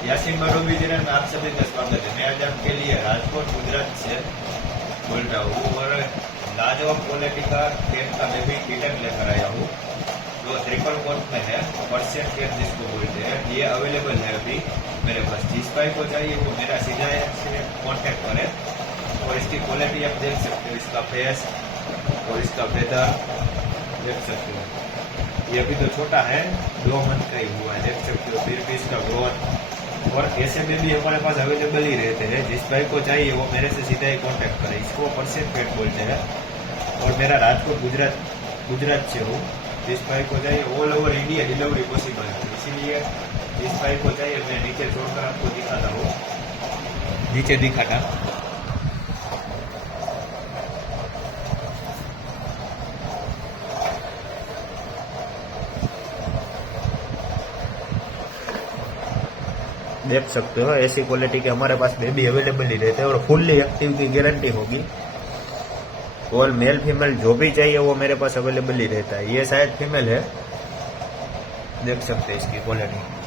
Yasin बरोबी channel में आप सभी का स्वागत है। मैं आज आपके लिए राजकोट गुजरात से बोल रहा हूँ और लाजवाब क्वालिटी का केक का बेबी किटन लेकर आया हूँ जो ट्रिपल कोट में है। पर्शियन केक जिसको बोलते हैं, ये अवेलेबल है अभी मेरे पास। जिस भाई को चाहिए वो मेरा सीधा से कॉन्टेक्ट करें। और इसकी क्वालिटी आप देख सकते हो, इसका फेस और इसका वेदर देख सकते हो। ये अभी तो छोटा है, 2 मंथ का ही हुआ है, देख सकते हो। फिर भी इसका ग्रोथ और ऐसे में भी हमारे पास अवेलेबल ही रहते हैं। जिस भाई को चाहिए वो मेरे से सीधा ही कांटेक्ट करें। इसको पर्शियन केक बोलते हैं और मेरा राजकोट गुजरात से हूँ। जिस भाई को चाहिए all over India delivery possible है, इसीलिए जिस भाई को चाहिए मैं नीचे छोड़कर आपको दिखाता हूँ, नीचे दिखाता। देख सकते हो ऐसी क्वालिटी के हमारे पास बेबी अवेलेबल ही रहते हैं और फुल्ली एक्टिव की गारंटी होगी। और मेल फीमेल जो भी चाहिए वो मेरे पास अवेलेबल ही रहता है। ये शायद फीमेल है, देख सकते हैं इसकी क्वालिटी।